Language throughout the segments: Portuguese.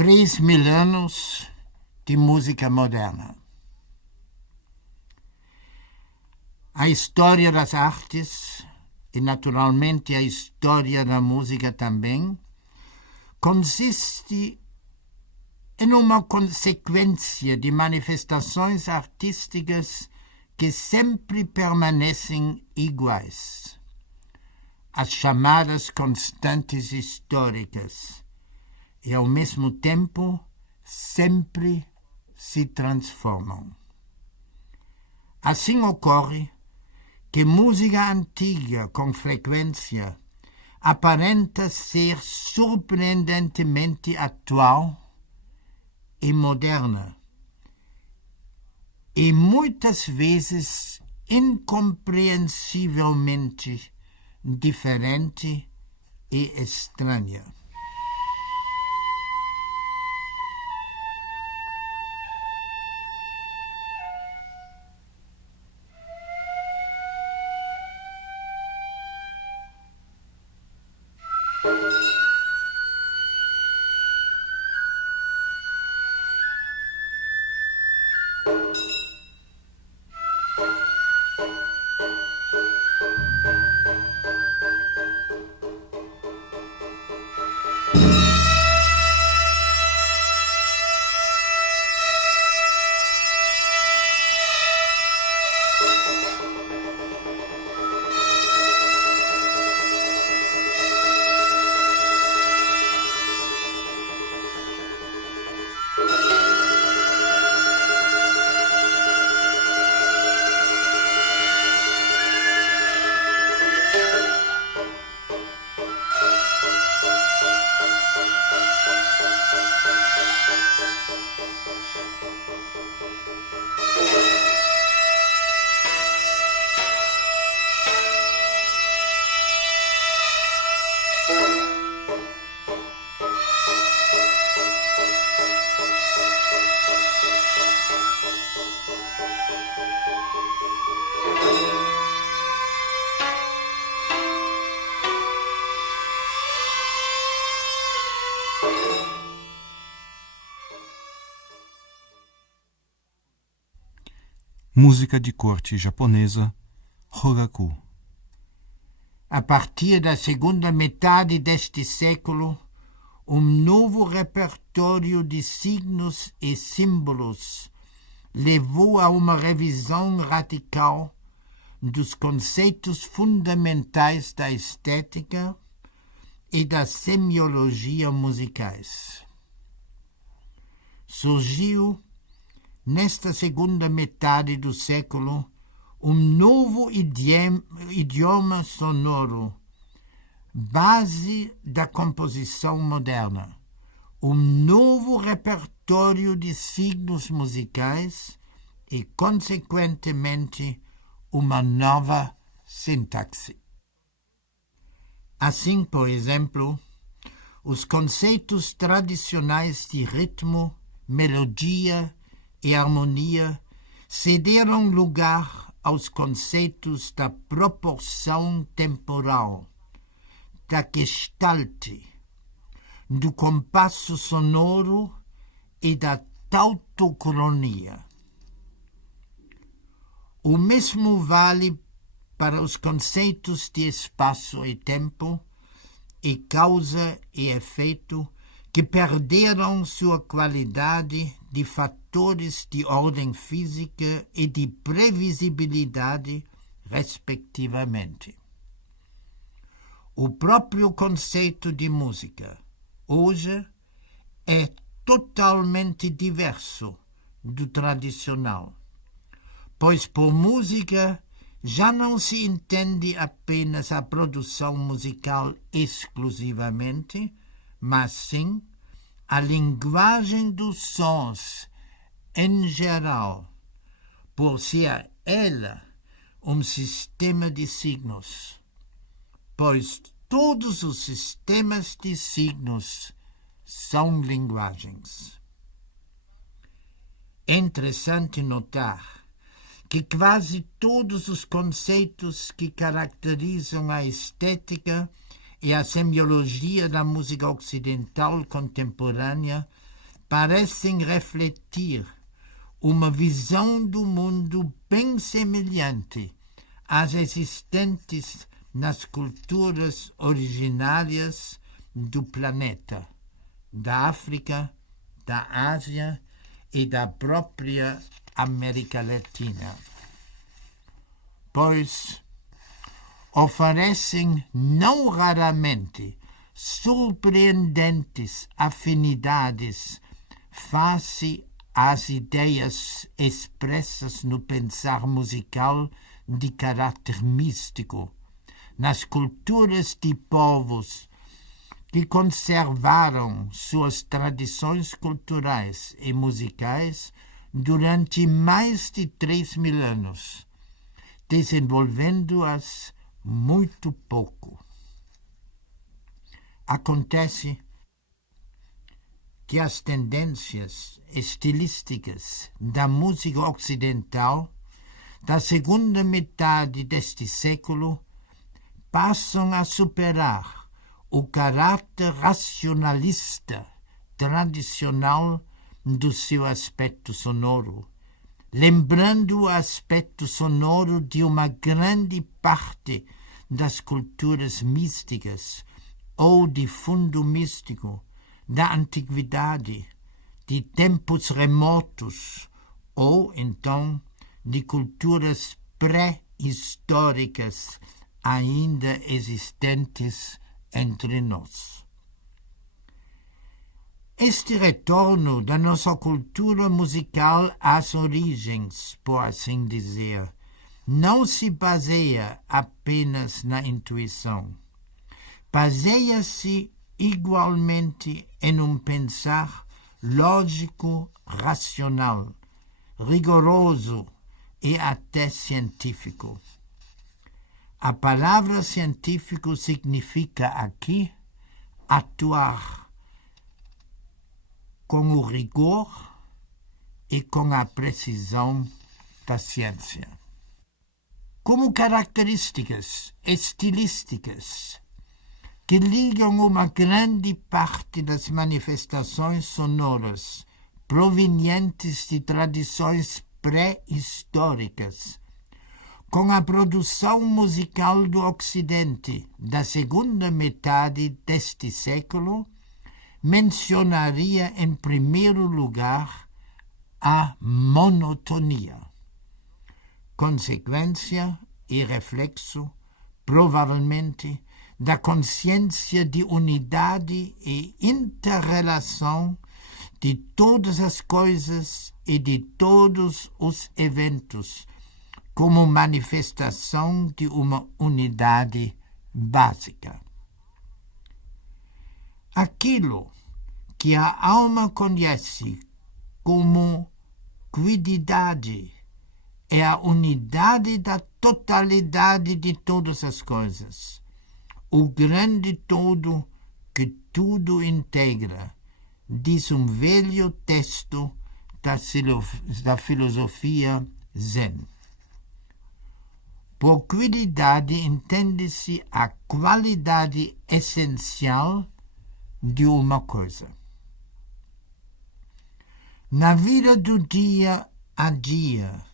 3.000 anos de música moderna. A história das artes, e naturalmente a história da música também, consiste em uma consequência de manifestações artísticas que sempre permanecem iguais. As chamadas constantes históricas, e ao mesmo tempo sempre se transformam. Assim ocorre que música antiga, com frequência, aparenta ser surpreendentemente atual e moderna, e muitas vezes incompreensivelmente diferente e estranha. Música de corte japonesa, Hogaku. A partir da segunda metade deste século, novo repertório de signos e símbolos levou a uma revisão radical dos conceitos fundamentais da estética e da semiologia musicais. Surgiu, nesta segunda metade do século, novo idioma sonoro, base da composição moderna, novo repertório de signos musicais e, consequentemente, uma nova sintaxe. Assim, por exemplo, os conceitos tradicionais de ritmo, melodia e harmonia cederam lugar aos conceitos da proporção temporal, da gestalt, do compasso sonoro e da tautocronia. O mesmo vale para os conceitos de espaço e tempo, e causa e efeito, que perderam sua qualidade de fatores de ordem física e de previsibilidade, respectivamente. O próprio conceito de música, hoje, é totalmente diverso do tradicional, pois por música já não se entende apenas a produção musical exclusivamente, mas sim a linguagem dos sons em geral, por ser ela sistema de signos, pois todos os sistemas de signos são linguagens. É interessante notar que quase todos os conceitos que caracterizam a estética e a semiologia da música ocidental contemporânea parecem refletir uma visão do mundo bem semelhante às existentes nas culturas originárias do planeta, da África, da Ásia e da própria América Latina, pois oferecem não raramente surpreendentes afinidades face às ideias expressas no pensar musical de caráter místico, nas culturas de povos que conservaram suas tradições culturais e musicais durante mais de 3.000 anos, desenvolvendo-as muito pouco. Acontece que as tendências estilísticas da música ocidental da segunda metade deste século passam a superar o caráter racionalista tradicional do seu aspecto sonoro, lembrando o aspecto sonoro de uma grande parte das culturas místicas ou de fundo místico da antiguidade, de tempos remotos ou, então, de culturas pré-históricas ainda existentes entre nós. Este retorno da nossa cultura musical às origens, por assim dizer, não se baseia apenas na intuição. Baseia-se igualmente em um pensar lógico, racional, rigoroso e até científico. A palavra científico significa aqui atuar com o rigor e com a precisão da ciência. Como características estilísticas que ligam uma grande parte das manifestações sonoras provenientes de tradições pré-históricas com a produção musical do Ocidente da segunda metade deste século, mencionaria em primeiro lugar a monotonia, consequência e reflexo, provavelmente, da consciência de unidade e interrelação de todas as coisas e de todos os eventos, como manifestação de uma unidade básica. Aquilo que a alma conhece como quiddidade é a unidade da totalidade de todas as coisas, o grande todo que tudo integra, diz um velho texto da filosofia Zen. Por quiddidade entende-se a qualidade essencial de uma coisa. Na vida do dia a dia,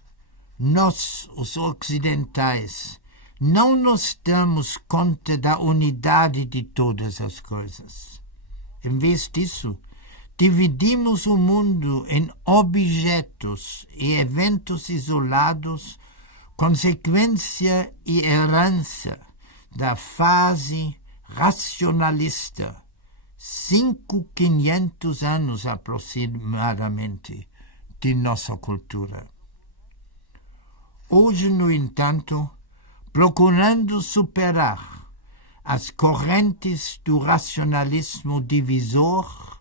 nós, os ocidentais, não nos damos conta da unidade de todas as coisas. Em vez disso, dividimos o mundo em objetos e eventos isolados, consequência e herança da fase racionalista, 500 anos aproximadamente, de nossa cultura. Hoje, no entanto, procurando superar as correntes do racionalismo divisor,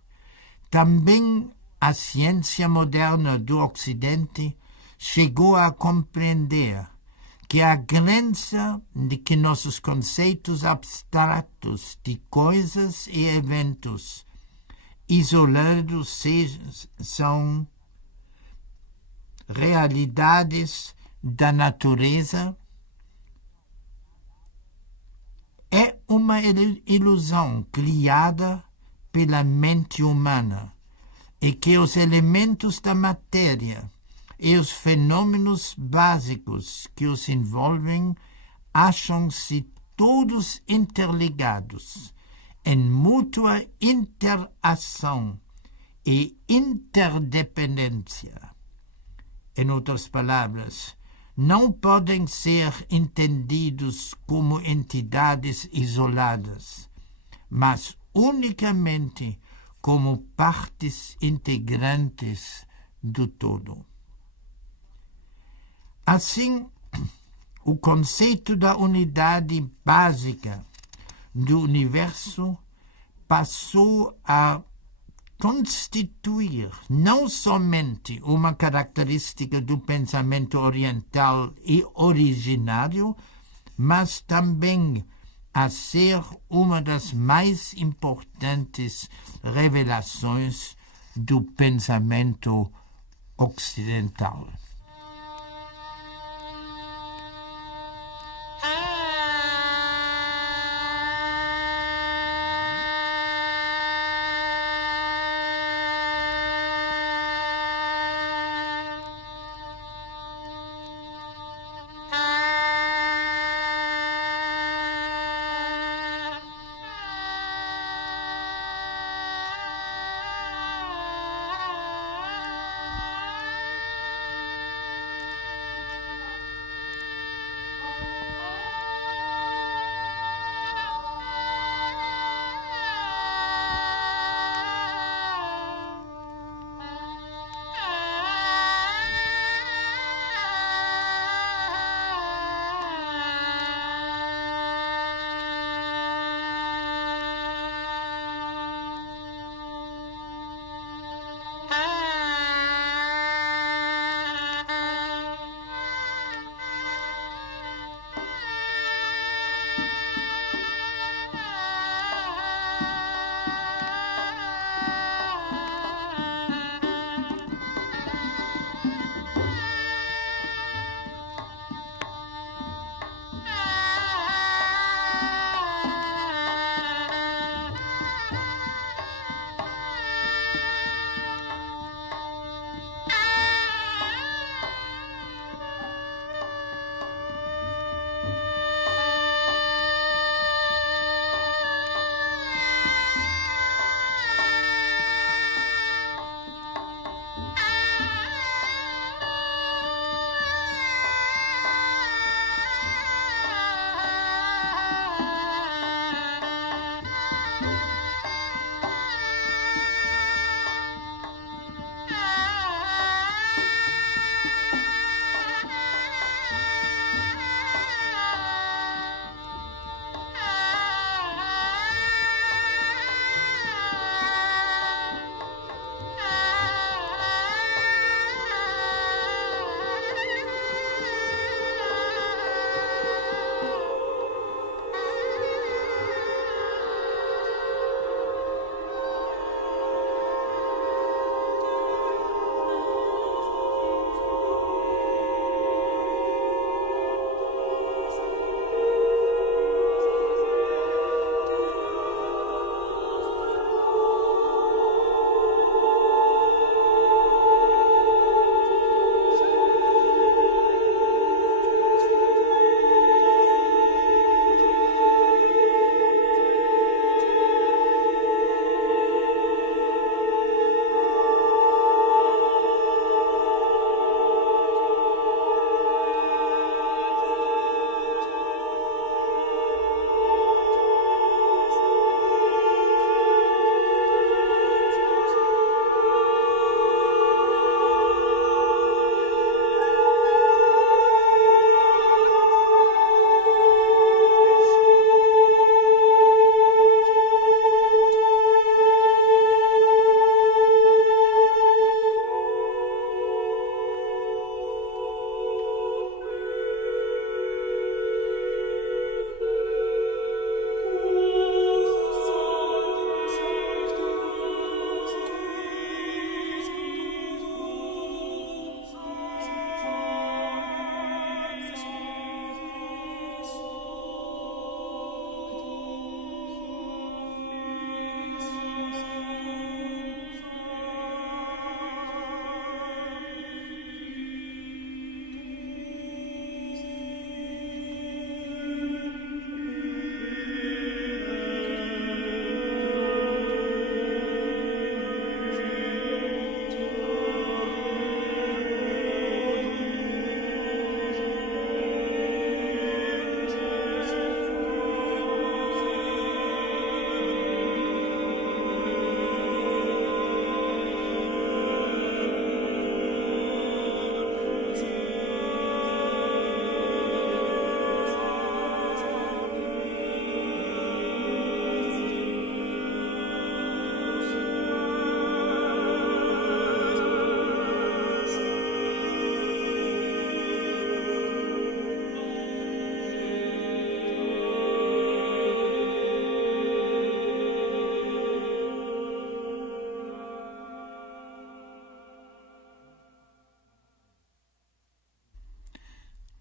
também a ciência moderna do Ocidente chegou a compreender que a crença de que nossos conceitos abstratos de coisas e eventos isolados são realidades da natureza é uma ilusão criada pela mente humana é que os elementos da matéria e os fenômenos básicos que os envolvem acham-se todos interligados em mútua interação e interdependência. Em outras palavras, não podem ser entendidos como entidades isoladas, mas unicamente como partes integrantes do todo. Assim, o conceito da unidade básica do universo passou a constituir não somente uma característica do pensamento oriental e originário, mas também a ser uma das mais importantes revelações do pensamento ocidental.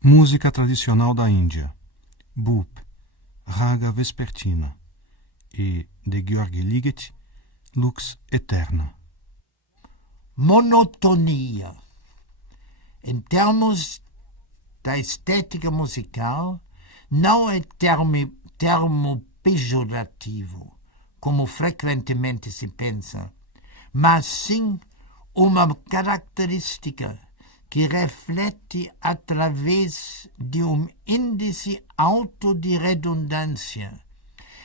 Música tradicional da Índia, Bhup, Raga Vespertina, e de Georgi Ligeti, Lux Eterna. Monotonia. Em termos da estética musical, não é termo pejorativo, como frequentemente se pensa, mas sim uma característica que reflete através de um índice alto de redundância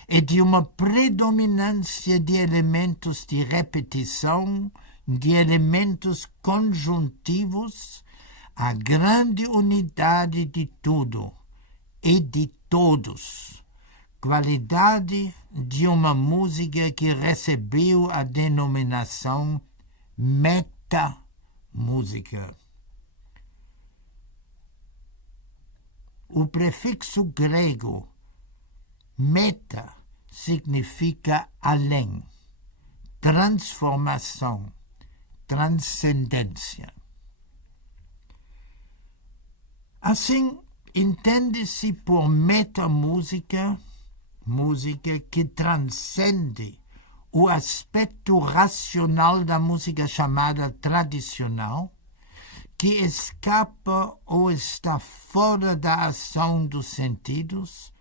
e de uma predominância de elementos de repetição, de elementos conjuntivos, a grande unidade de tudo e de todos. Qualidade de uma música que recebeu a denominação metamúsica. O prefixo grego meta significa além, transformação, transcendência. Assim, entende-se por metamúsica música que transcende o aspecto racional da música chamada tradicional, que escapa ou está fora da ação dos sentidos,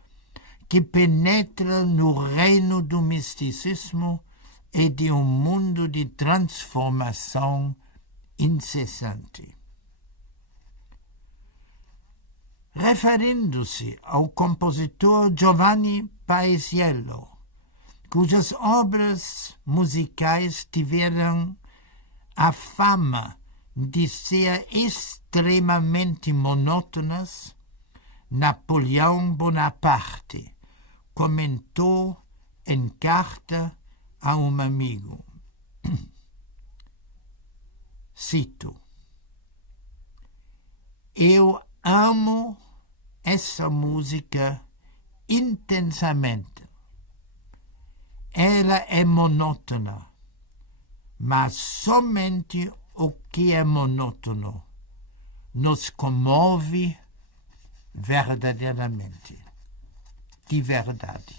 que penetra no reino do misticismo e de um mundo de transformação incessante. Referindo-se ao compositor Giovanni Paisiello, cujas obras musicais tiveram a fama de ser extremamente monótonas, Napoleão Bonaparte comentou em carta a um amigo. Cito: eu amo essa música intensamente. Ela é monótona, mas somente o que é monótono nos comove verdadeiramente, de verdade.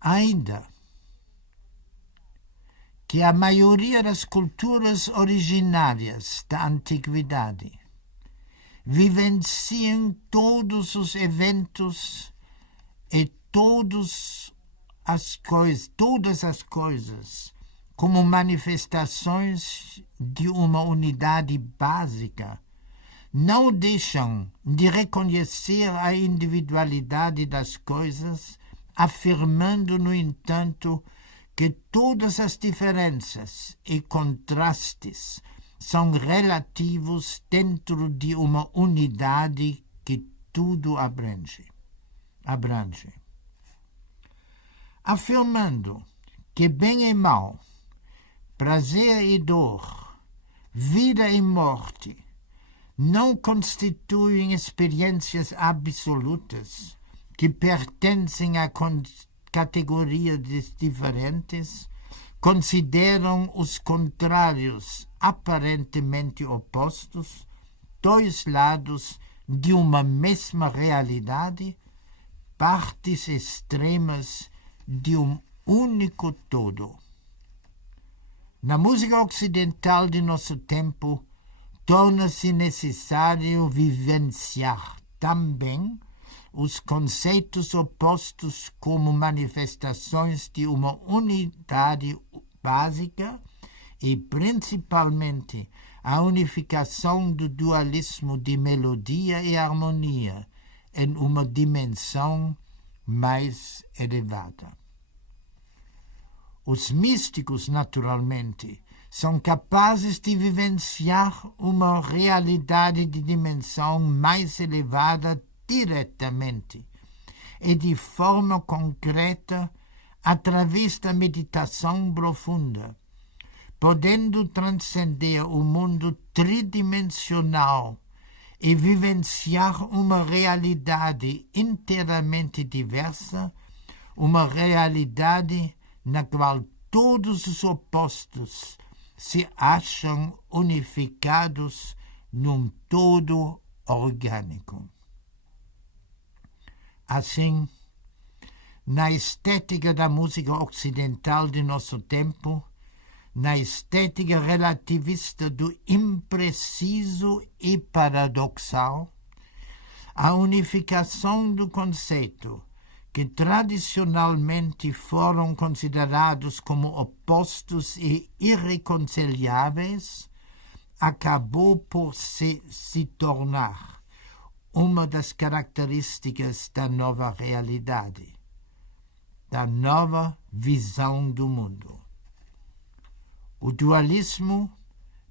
Ainda que a maioria das culturas originárias da antiguidade vivenciam todos os eventos e todas as coisas como manifestações de uma unidade básica, não deixam de reconhecer a individualidade das coisas, afirmando, no entanto, que todas as diferenças e contrastes são relativos dentro de uma unidade que tudo abrange. Afirmando que bem e mal, prazer e dor, vida e morte não constituem experiências absolutas que pertencem a categorias diferentes, consideram os contrários aparentemente opostos, dois lados de uma mesma realidade, partes extremas de um único todo. Na música ocidental de nosso tempo, torna-se necessário vivenciar também os conceitos opostos como manifestações de uma unidade básica e, principalmente, a unificação do dualismo de melodia e harmonia em uma dimensão mais elevada. Os místicos, naturalmente, são capazes de vivenciar uma realidade de dimensão mais elevada diretamente e de forma concreta através da meditação profunda, podendo transcender o mundo tridimensional e vivenciar uma realidade inteiramente diversa, uma realidade na qual todos os opostos se acham unificados num todo orgânico. Assim, na estética da música ocidental de nosso tempo, na estética relativista do impreciso e paradoxal, a unificação do conceito, que tradicionalmente foram considerados como opostos e irreconciliáveis, acabou por se tornar uma das características da nova realidade, da nova visão do mundo. O dualismo,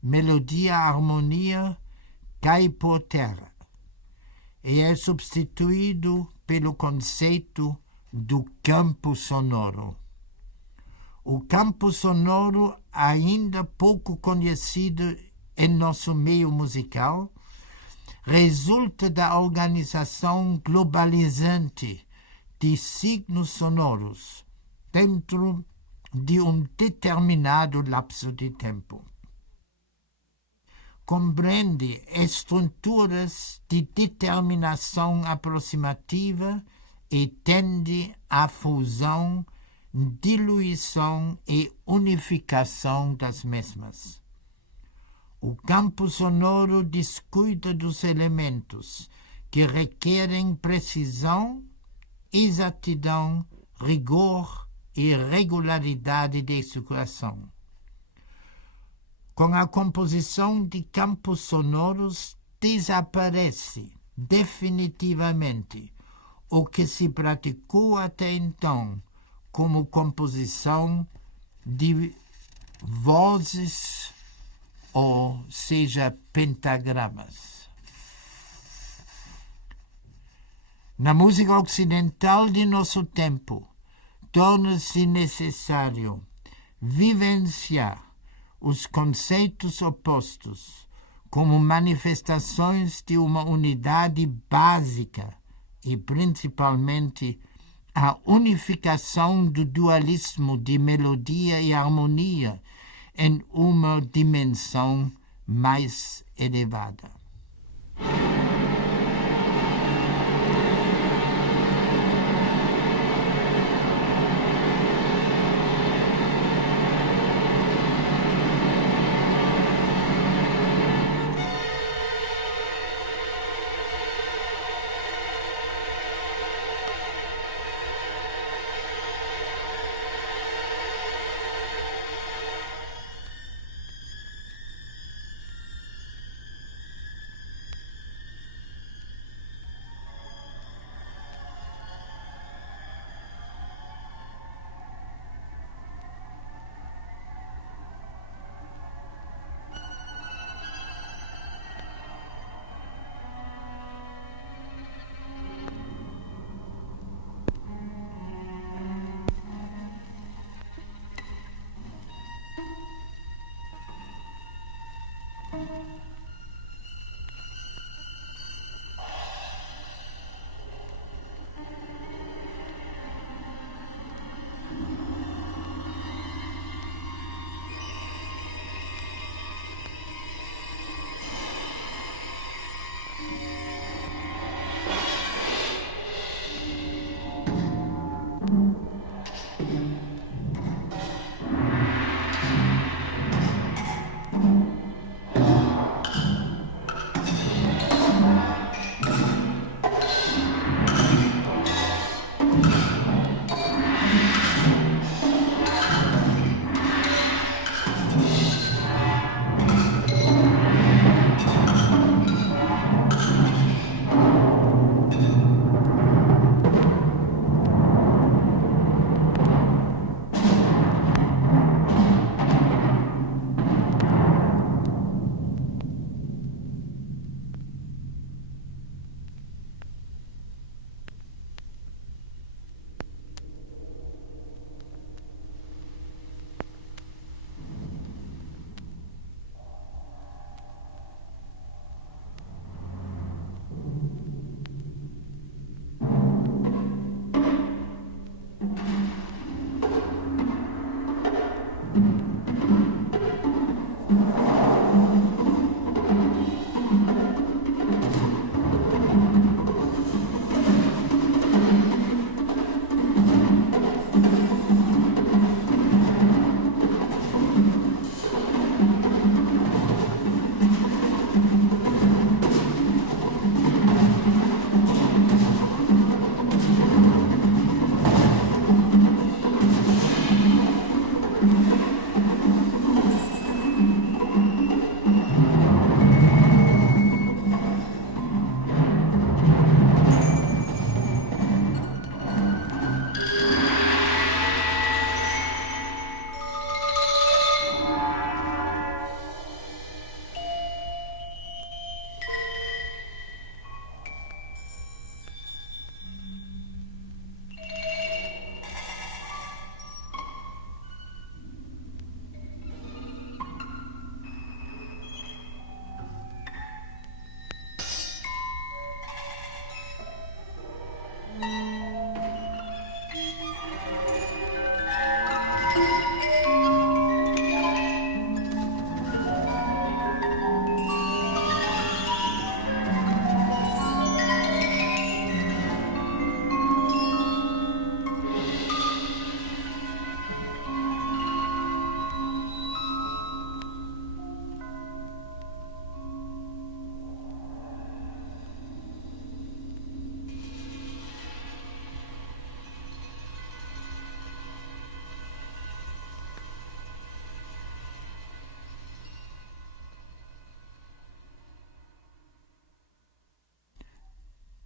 melodia-harmonia, cai por terra e é substituído pelo conceito do campo sonoro. O campo sonoro, ainda pouco conhecido em nosso meio musical, resulta da organização globalizante de signos sonoros dentro de um determinado lapso de tempo. Compreende estruturas de determinação aproximativa e tende à fusão, diluição e unificação das mesmas. O campo sonoro descuida dos elementos que requerem precisão, exatidão, rigor e regularidade de execução. Com a composição de campos sonoros, desaparece definitivamente o que se praticou até então como composição de vozes, ou seja, pentagramas. Na música ocidental de nosso tempo, torna-se necessário vivenciar os conceitos opostos como manifestações de uma unidade básica e, principalmente, a unificação do dualismo de melodia e harmonia em uma dimensão mais elevada.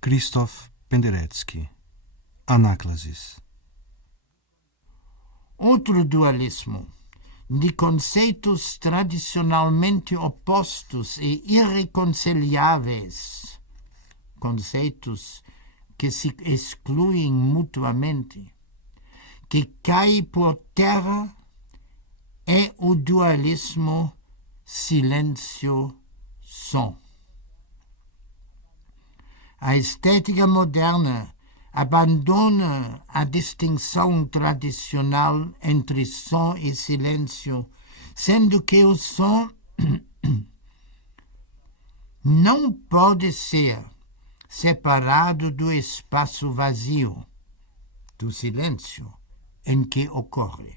Krzysztof Penderecki. Anáclasis. Outro dualismo, de conceitos tradicionalmente opostos e irreconciliáveis, conceitos que se excluem mutuamente, que cai por terra, é o dualismo silêncio-som. A estética moderna abandona a distinção tradicional entre som e silêncio, sendo que o som não pode ser separado do espaço vazio, do silêncio em que ocorre.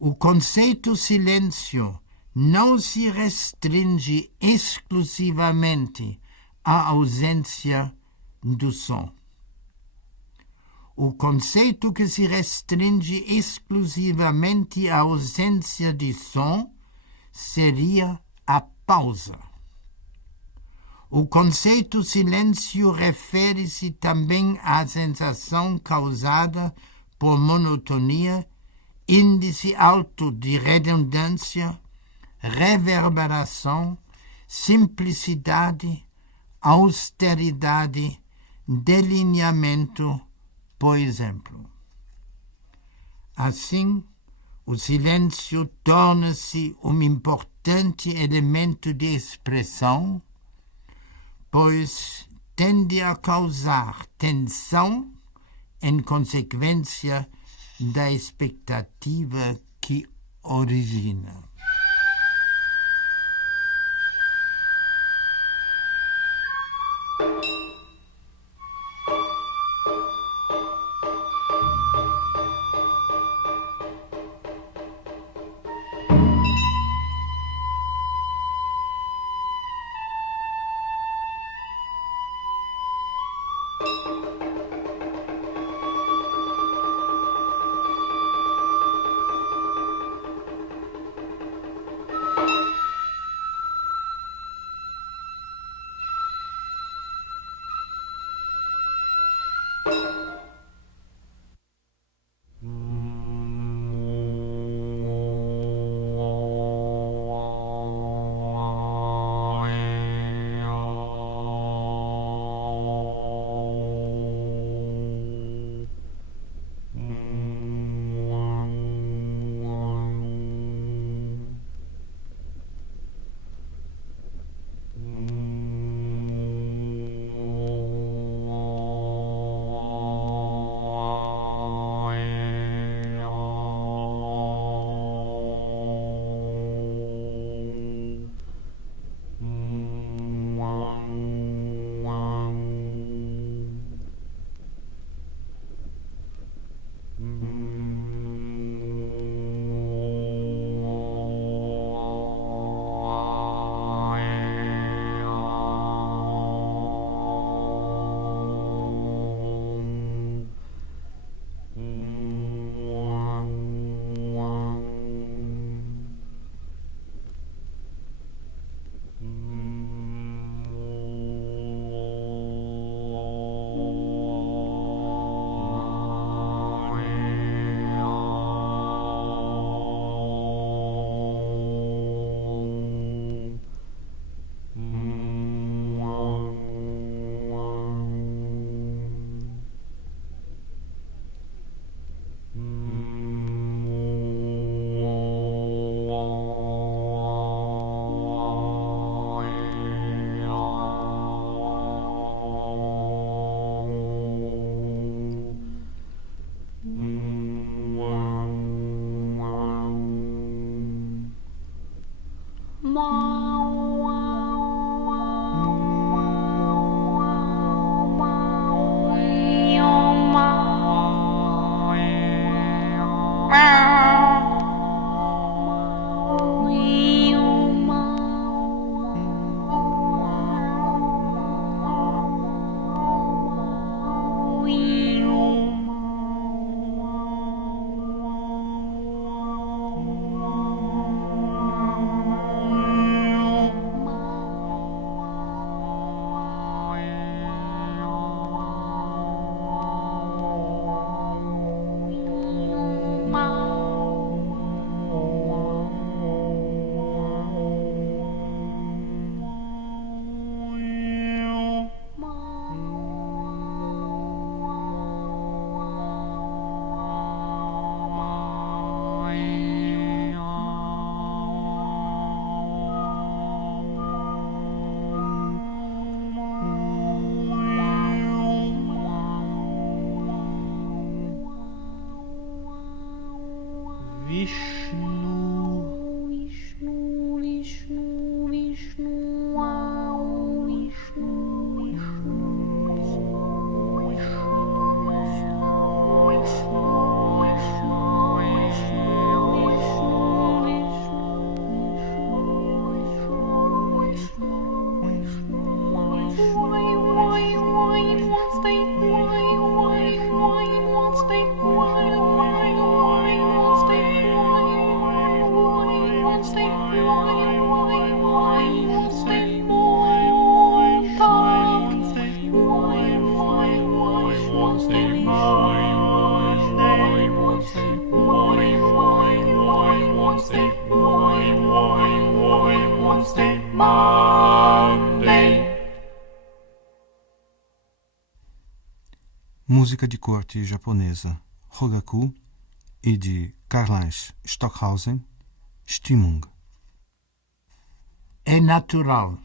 O conceito silêncio não se restringe exclusivamente à ausência do som. O conceito que se restringe exclusivamente à ausência de som seria a pausa. O conceito silêncio refere-se também à sensação causada por monotonia, índice alto de redundância, reverberação, simplicidade, austeridade, delineamento, por exemplo. Assim, o silêncio torna-se um importante elemento de expressão, pois tende a causar tensão em consequência da expectativa que origina. Música de corte japonesa, Hogaku, e de Karlheinz Stockhausen, Stimmung. É natural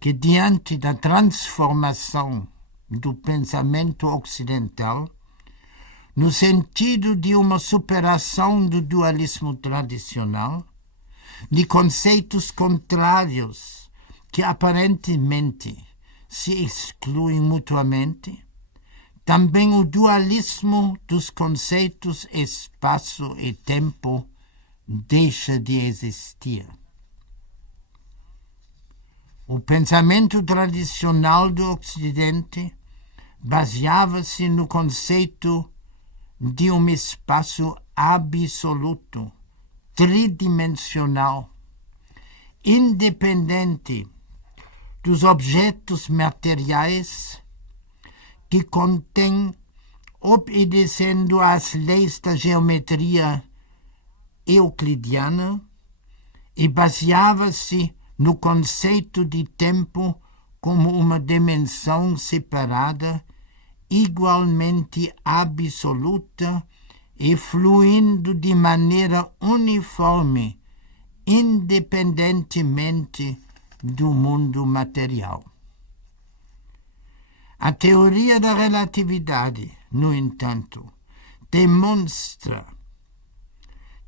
que, diante da transformação do pensamento ocidental, no sentido de uma superação do dualismo tradicional, de conceitos contrários que aparentemente se excluem mutuamente, também o dualismo dos conceitos espaço e tempo deixa de existir. O pensamento tradicional do Ocidente baseava-se no conceito de um espaço absoluto, tridimensional, independente dos objetos materiais, que contém, obedecendo às leis da geometria euclidiana, e baseava-se no conceito de tempo como uma dimensão separada, igualmente absoluta e fluindo de maneira uniforme, independentemente do mundo material. A teoria da relatividade, no entanto, demonstra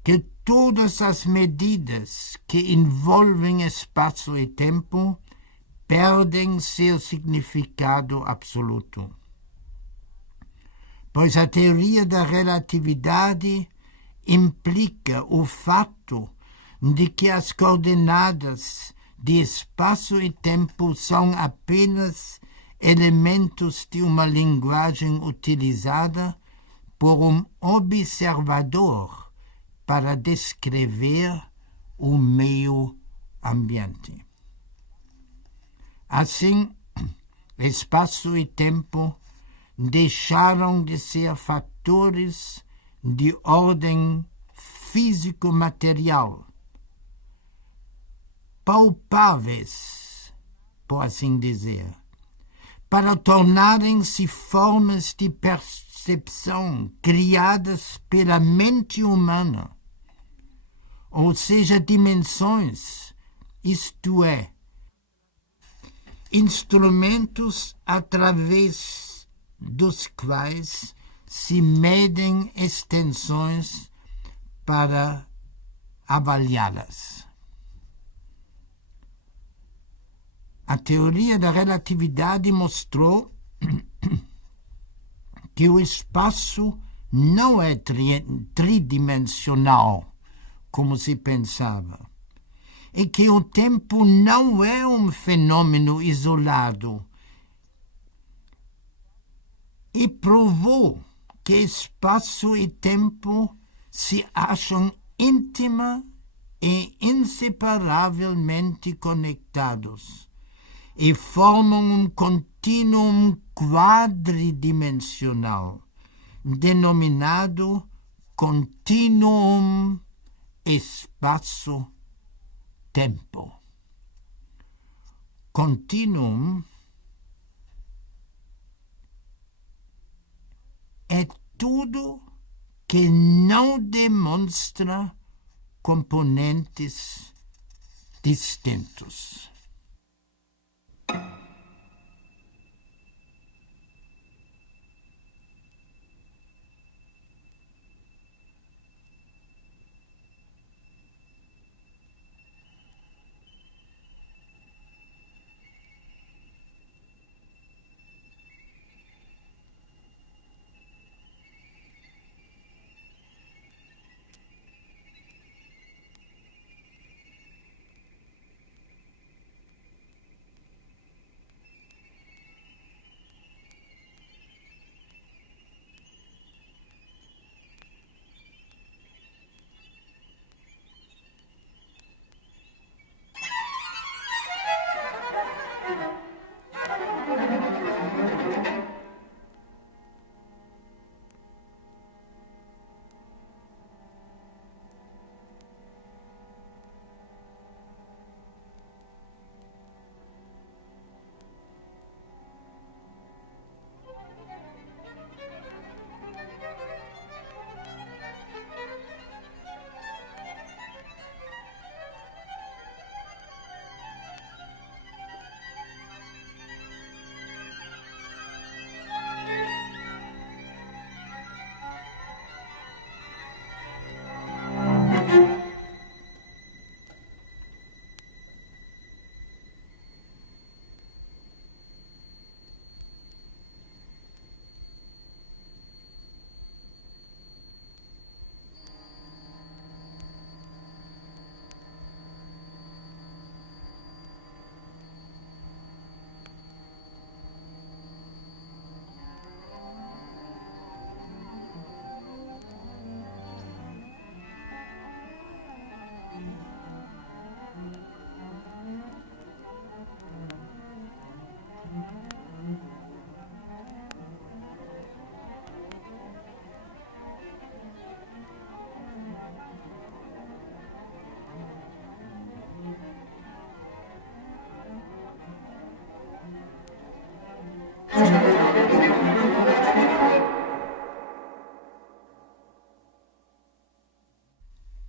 que todas as medidas que envolvem espaço e tempo perdem seu significado absoluto. Pois a teoria da relatividade implica o fato de que as coordenadas de espaço e tempo são apenas elementos de uma linguagem utilizada por um observador para descrever o meio ambiente. Assim, espaço e tempo deixaram de ser fatores de ordem físico-material, palpáveis, por assim dizer, para tornarem-se formas de percepção criadas pela mente humana, ou seja, dimensões, isto é, instrumentos através dos quais se medem extensões para avaliá-las. A teoria da relatividade mostrou que o espaço não é tridimensional, como se pensava, e que o tempo não é um fenômeno isolado, e provou que espaço e tempo se acham íntima e inseparavelmente conectados e formam um contínuo quadridimensional, denominado continuum espaço-tempo. Continuum é tudo que não demonstra componentes distintos.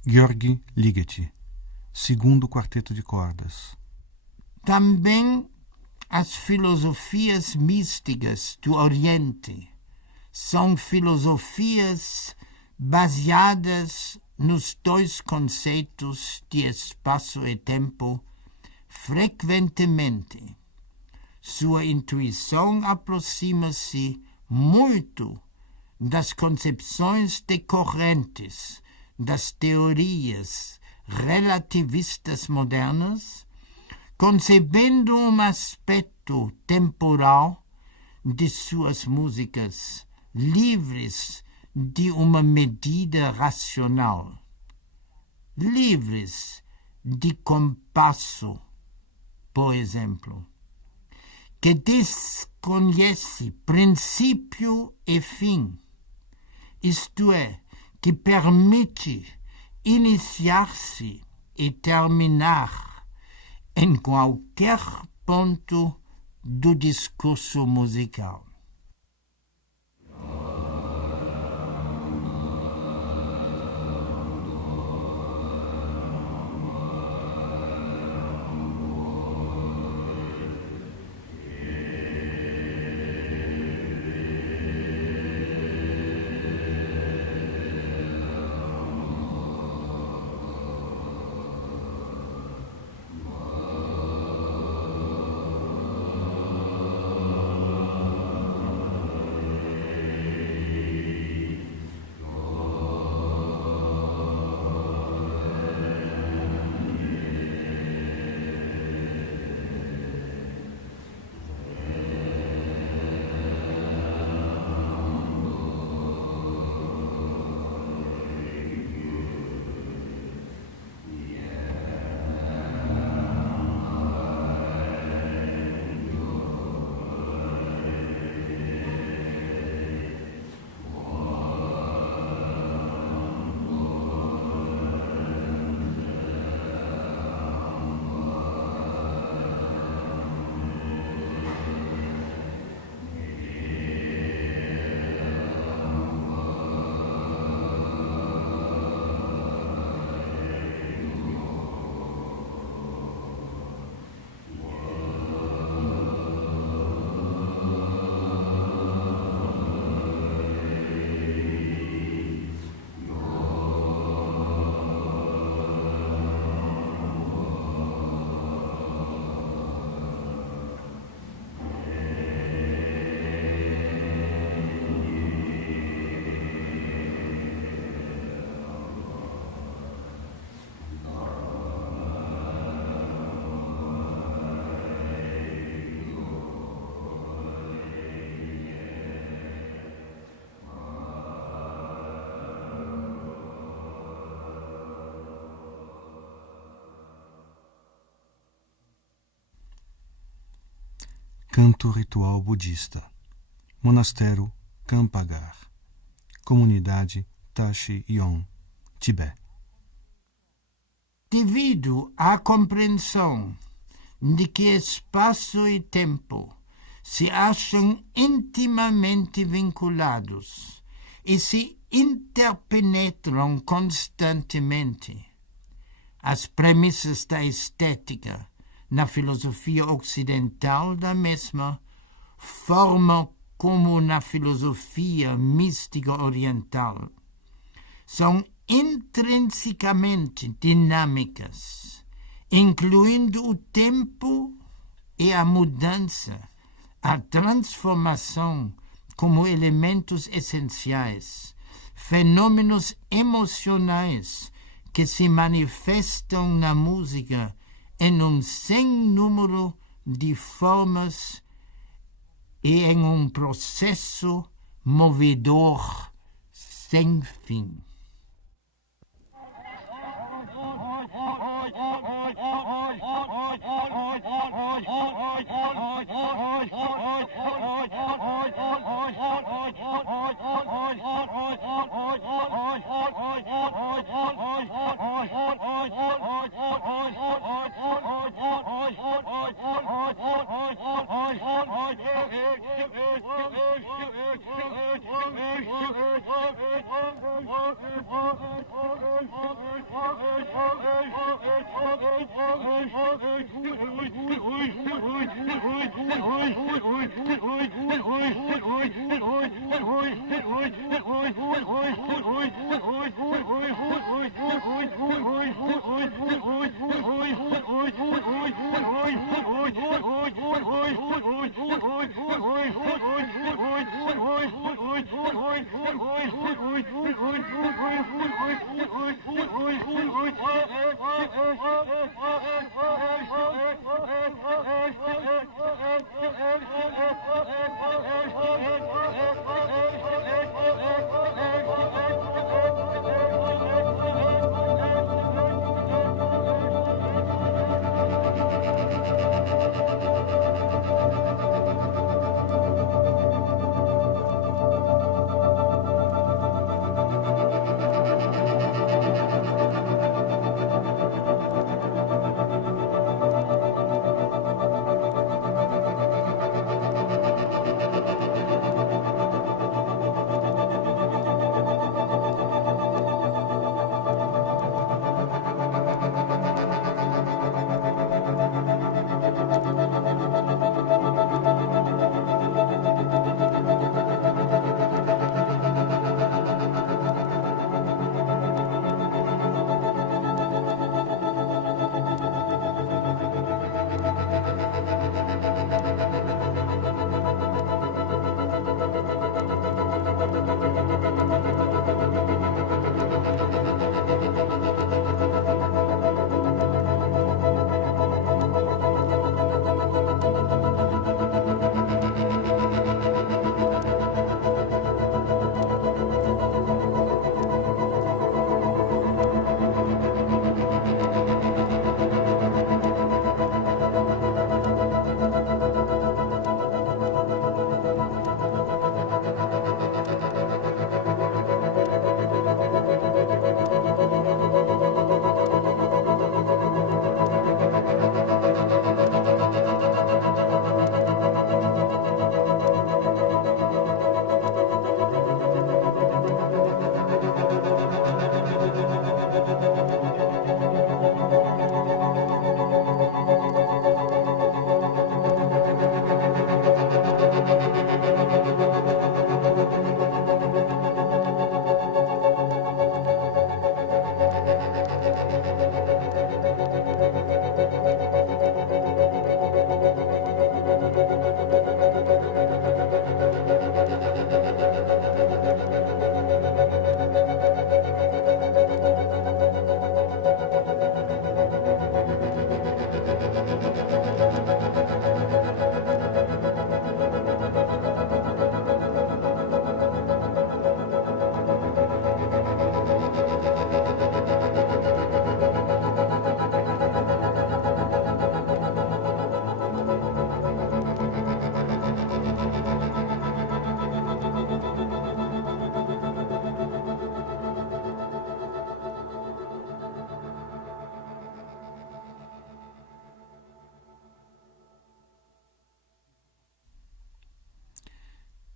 Gheorghi Ligeti, segundo quarteto de cordas. Também as filosofias místicas do Oriente são filosofias baseadas nos dois conceitos de espaço e tempo. Frequentemente, sua intuição aproxima-se muito das concepções decorrentes das teorias relativistas modernas, concebendo um aspecto temporal de suas músicas livres de uma medida racional, livres de compasso, por exemplo, que desconhece princípio e fim, isto é, que permite iniciar-se e terminar em qualquer ponto do discurso musical. Canto ritual budista. Monastério Kampagar. Comunidade Tashi Yon, Tibete. Devido à compreensão de que espaço e tempo se acham intimamente vinculados e se interpenetram constantemente, as premissas da estética na filosofia ocidental da mesma forma como na filosofia mística oriental, são intrinsecamente dinâmicas, incluindo o tempo e a mudança, a transformação como elementos essenciais, fenômenos emocionais que se manifestam na música em um sem número de formas e em um processo movedor sem fim.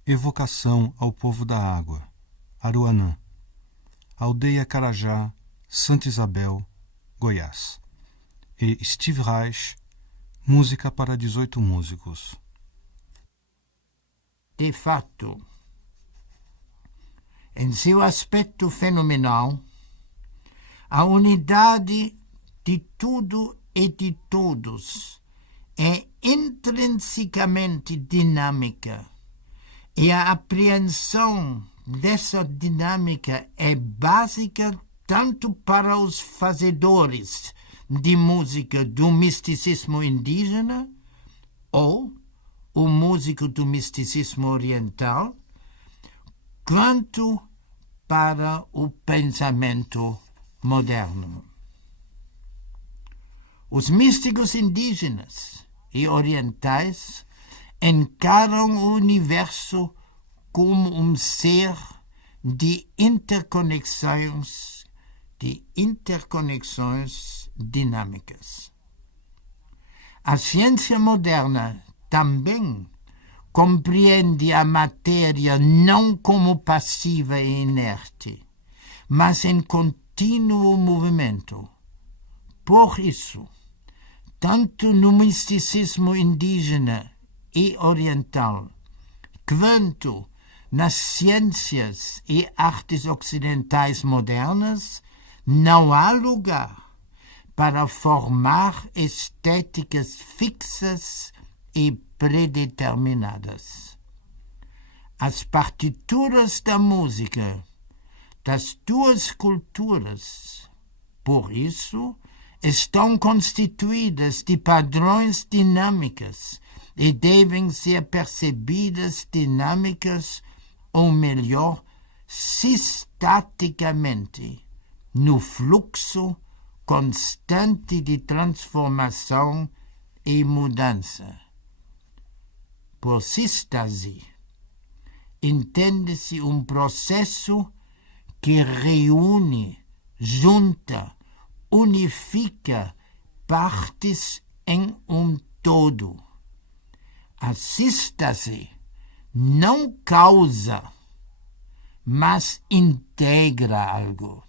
Evocação ao povo da água, Aruanã, Aldeia Carajá, Santa Isabel, Goiás. E Steve Reich, música para 18 músicos. De fato, em seu aspecto fenomenal, a unidade de tudo e de todos é intrinsecamente dinâmica, e a apreensão dessa dinâmica é básica tanto para os fazedores de música do misticismo indígena ou o músico do misticismo oriental, quanto para o pensamento moderno. Os místicos indígenas e orientais encaram o universo como um ser de interconexões dinâmicas. A ciência moderna também compreende a matéria não como passiva e inerte, mas em contínuo movimento. Por isso, tanto no misticismo indígena e oriental, quanto nas ciências e artes ocidentais modernas, não há lugar para formar estéticas fixas e predeterminadas. As partituras da música das duas culturas, por isso, estão constituídas de padrões dinâmicas e devem ser percebidas dinâmicas, ou melhor, sistaticamente, no fluxo constante de transformação e mudança. Por sístase, entende-se processo que reúne, junta, unifica partes em todo. A sístase não causa, mas integra algo.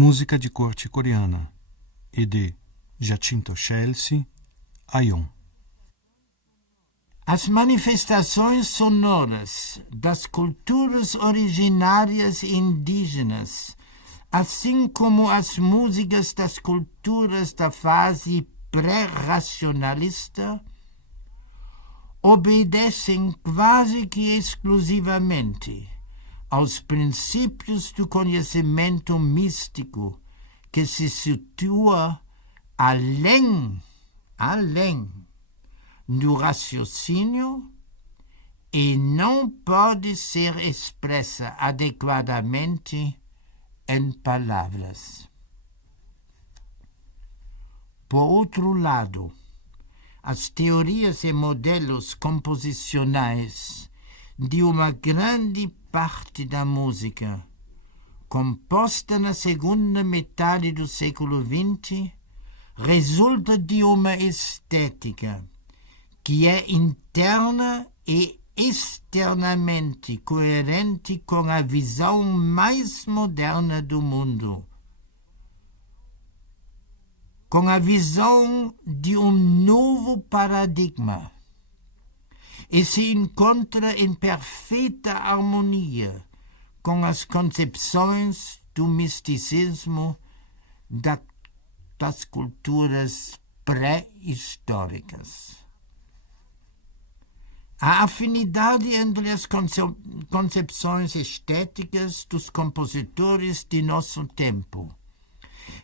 Música de corte coreana e de Giacinto Scelsi, Aion. As manifestações sonoras das culturas originárias indígenas, assim como as músicas das culturas da fase pré-racionalista, obedecem quase que exclusivamente aos princípios do conhecimento místico que se situa além do raciocínio e não pode ser expressa adequadamente em palavras. Por outro lado, as teorias e modelos composicionais de uma grande parte da música, composta na segunda metade do século XX, resulta de uma estética que é interna e externamente coerente com a visão mais moderna do mundo, com a visão de um novo paradigma, e se encontra em perfeita harmonia com as concepções do misticismo das culturas pré-históricas. A afinidade entre as concepções estéticas dos compositores de nosso tempo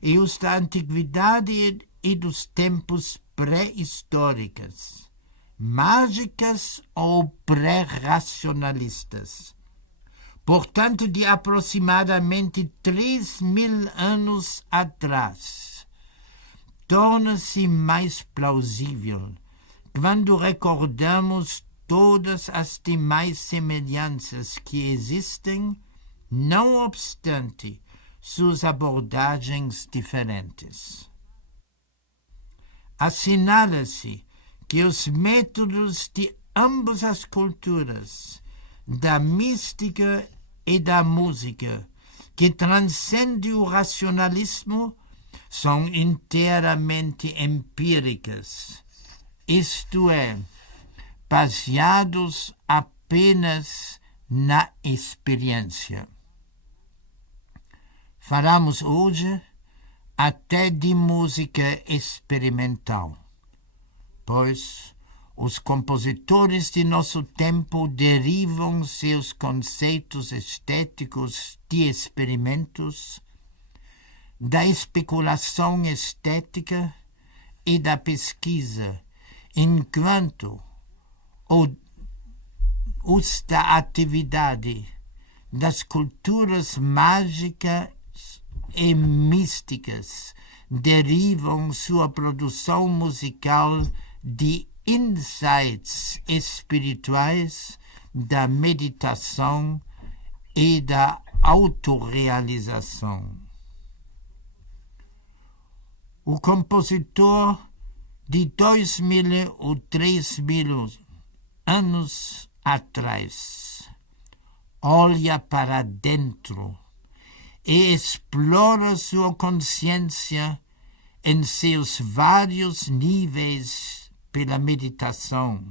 e os da antiguidade e dos tempos pré-históricos, mágicas ou pré-racionalistas, portanto de aproximadamente 3.000 anos atrás, torna-se mais plausível quando recordamos todas as demais semelhanças que existem, não obstante suas abordagens diferentes. Assinala-se que os métodos de ambas as culturas, da mística e da música, que transcendem o racionalismo, são inteiramente empíricas, isto é, baseados apenas na experiência. Falamos hoje até de música experimental, pois os compositores de nosso tempo derivam seus conceitos estéticos de experimentos, da especulação estética e da pesquisa, enquanto os da atividade das culturas mágicas e místicas derivam sua produção musical de insights espirituais, da meditação e da autorrealização. O compositor de 2.000 ou 3.000 anos atrás olha para dentro e explora sua consciência em seus vários níveis pela meditação,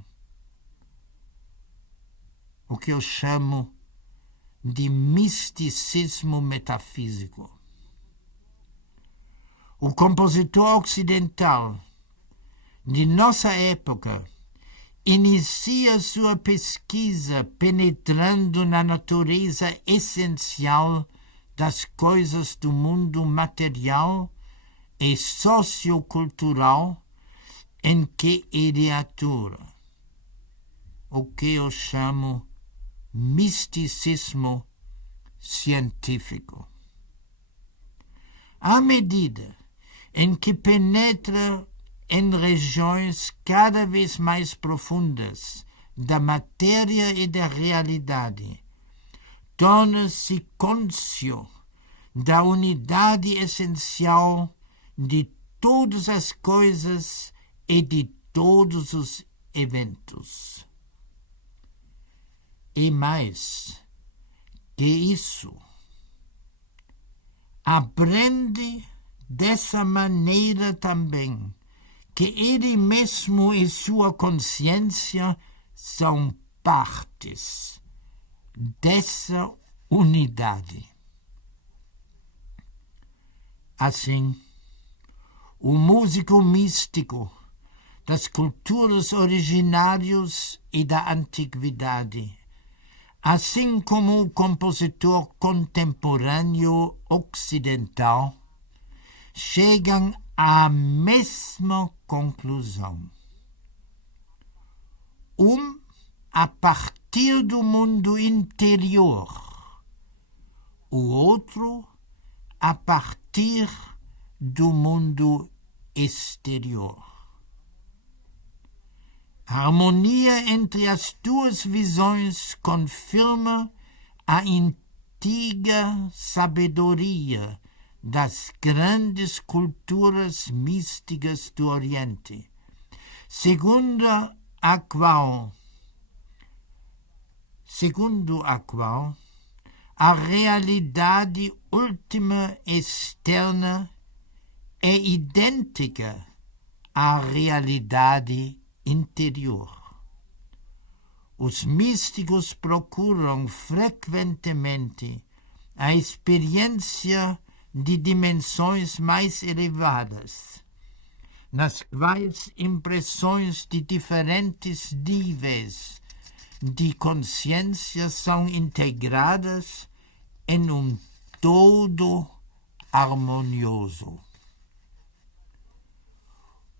o que eu chamo de misticismo metafísico. O compositor ocidental de nossa época inicia sua pesquisa penetrando na natureza essencial das coisas do mundo material e sociocultural em que ele atua, o que eu chamo misticismo científico. À medida em que penetra em regiões cada vez mais profundas da matéria e da realidade, torna-se cônscio da unidade essencial de todas as coisas e de todos os eventos. E mais que isso, aprende dessa maneira também que ele mesmo e sua consciência são partes dessa unidade. Assim, o músico místico das culturas originárias e da antiguidade, assim como o compositor contemporâneo ocidental, chegam à mesma conclusão. A partir do mundo interior, o outro a partir do mundo exterior. A harmonia entre as duas visões confirma a antiga sabedoria das grandes culturas místicas do Oriente, segundo a qual a realidade última externa é idêntica à realidade interior. Os místicos procuram frequentemente a experiência de dimensões mais elevadas, nas quais impressões de diferentes níveis de consciência são integradas em um todo harmonioso.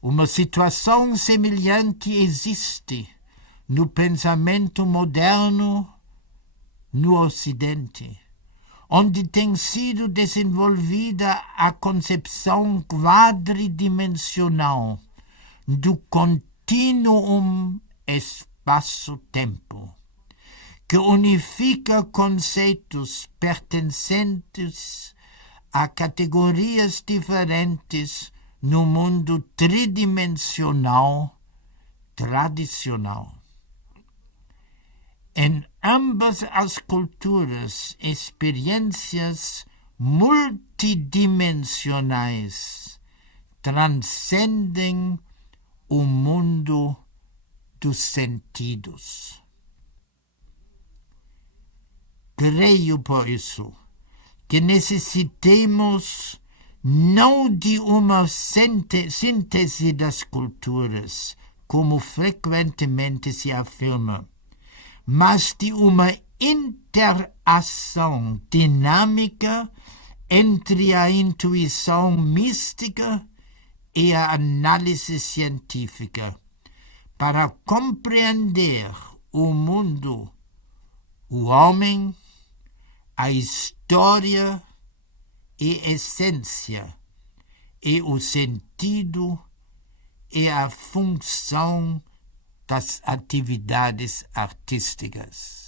Uma situação semelhante existe no pensamento moderno no Ocidente, onde tem sido desenvolvida a concepção quadridimensional do continuum espaço-tempo, que unifica conceitos pertencentes a categorias diferentes no mundo tridimensional tradicional. Em ambas as culturas, experiências multidimensionais transcendem o mundo dos sentidos. Creio, por isso, que necessitemos não de uma síntese das culturas, como frequentemente se afirma, mas de uma interação dinâmica entre a intuição mística e a análise científica, para compreender o mundo, o homem, a história e essência, e o sentido e a função das atividades artísticas.